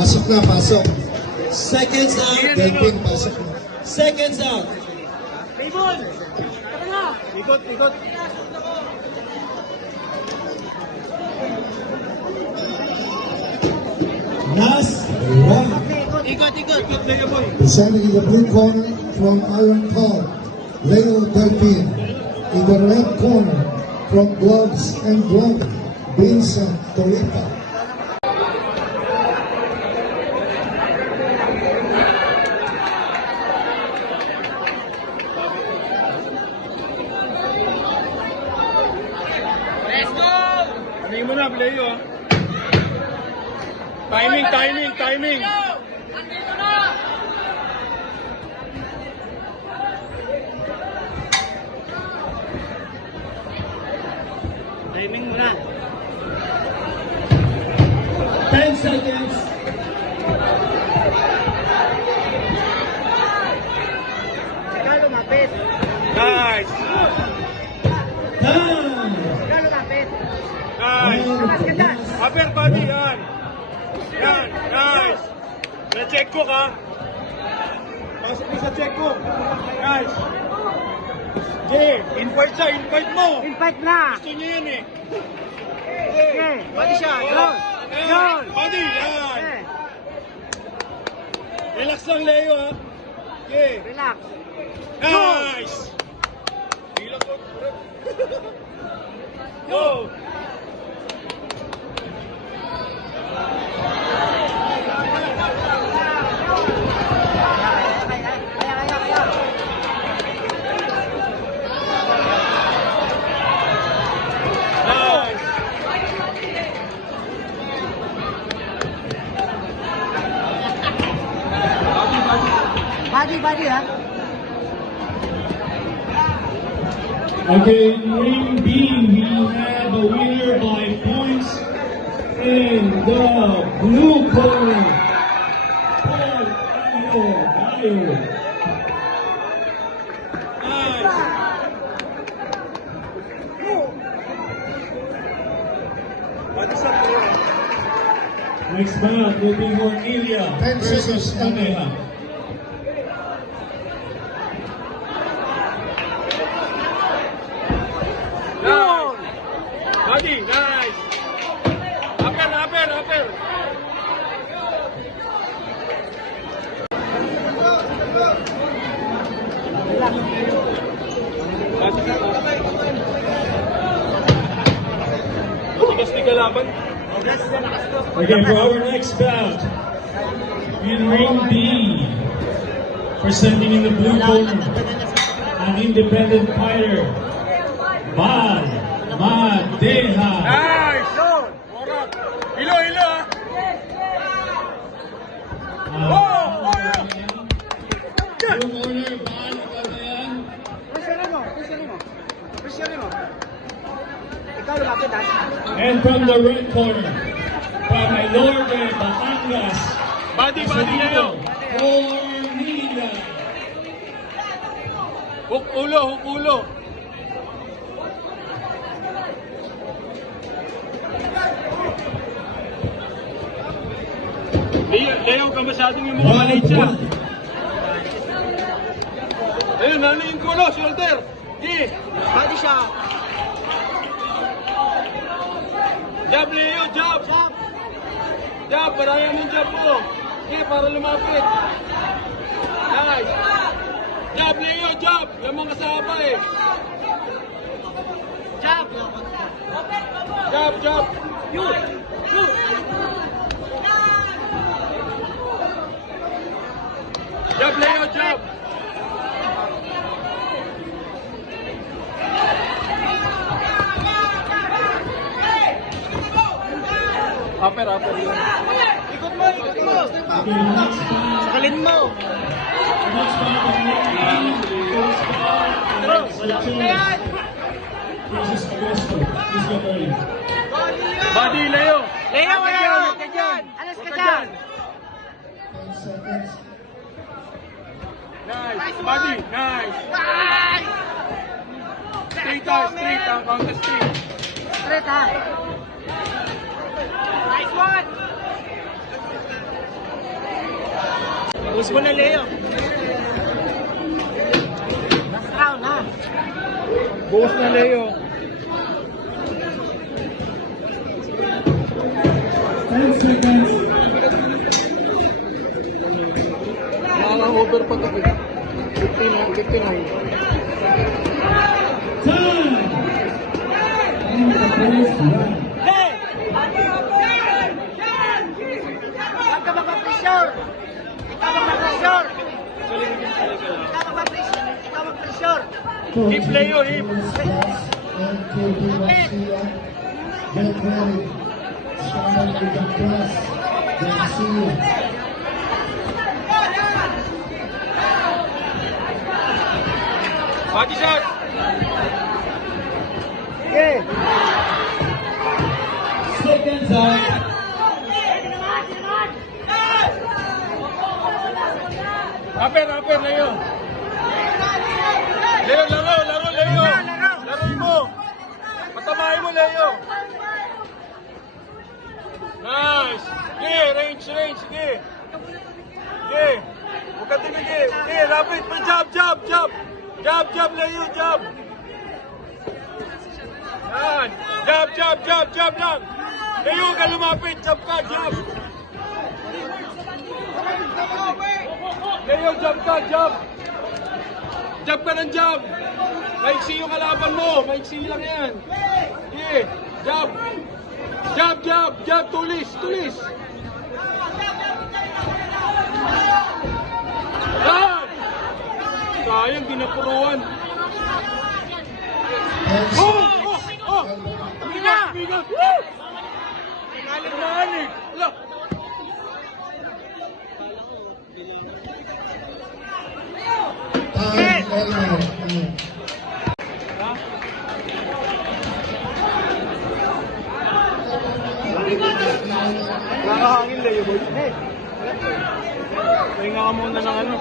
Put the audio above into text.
Pasok na, pasok. Seconds out. Delpin, pasok na. Seconds out. Maybon! Tara na! Ikot, ikot. Last round. Ikot, ikot. Ikot, Leo boy. Presenting in the blue corner from Iron Call, Leo Delpin. In the red corner from Gloves and Glove, Vincent Toripa. Timing mo na, Leo. Timing, timing, timing. Timing mo na. 10 seconds. Ikaw lumapit. Nice. Time. Ikaw lumapit. Nice. Lakas ka dyan. Upper body, yan. Yan, nice. Na-check ko ka. Pasok mo sa check ko. Nice. Okay, invite siya, invite mo. Invite na. Gusto niya yan eh. Okay. Body siya. Yun. Yun. Body, yan. Okay. Relax lang, Leo, ha. Okay, Relax. nice. Bilang ko. Go. Nice. Body, ha? Okay, in ring B, we have a winner by points in the blue corner. Paul Angelo Gayo. Next bout will be Cornelia 10 versus seconds. Paneha. Nice. Body, nice. Upper, upper, upper. Tigas ni kalaban. Okay, for our next bout, in ring B, presenting in the blue corner, an independent fighter, Bal Madeha. Nice. Orak. Hilo, hilo, ah. Blue corner, Bal Madeha. Pressure mo. Pressure mo. Pressure mo. Ikaw lumapit, ha? And from the red corner, from Elorde, Batangas, Body, body, Leo. Cornelia. Hook ulo, hook ulo. Leo, ka masyadong yung mga maliit siya. Ayun, ano yung kulo, shoulder. Di. Body siya. Jab, Leo, jab. Jump. Jab, parayan yung jab mo. Okay, para lumapit. Nice. Jab, Leo, jab. Yung mga kasama eh. Jump. Jab, jab. Yun. Yun. Jab, Leo, jab. Upper, upper yun. Ikot mo, ikot mo. Okay, next bout. Sakalin mo. Next bout is ring B, first bout, versus Augusto. Please get ready. Body, Leo. Leo, wala ka dyan. Alas ka dyan. 10 seconds. Nice. Body, nice. Straight ang counter straight. Straight, ha? Nice one. Push mo na, Leo. Last round, ha? Buhos na, Leo. 10 seconds. Over pa ito. 15 na. Time. And the first round. Hey! Huwag ka magpa-pressure! Ikaw magpa-pressure! Ikaw magpa-pressure! Ikaw mag-pressure! Hip, Leo, hip. And KB Garcia, get ready. Stand with the press. Garcia. Body shot. Okay! Seconds out. Aper, Leo. Leo, laro, Leo. Laruin mo. Patamahin mo, Leo. Nice. Sige, range. Sige. Huwag ka tumigil. Sige, rapid. Jab. Jab, Leo, jab. Yan. Jab lang. Leo, ka lumapit. Jab. Leo, jab ka. Jab ka ng jab. Maiksi yung kalaban mo. Maiksi lang yan. Sige, jab. Jab. Tulis. Yan. Sayang, dinapuruan. And Oh! Bigat! Woo! Nalig! Wala! time element. Nakahangin, Leo boy. Pahinga ka muna ng ano.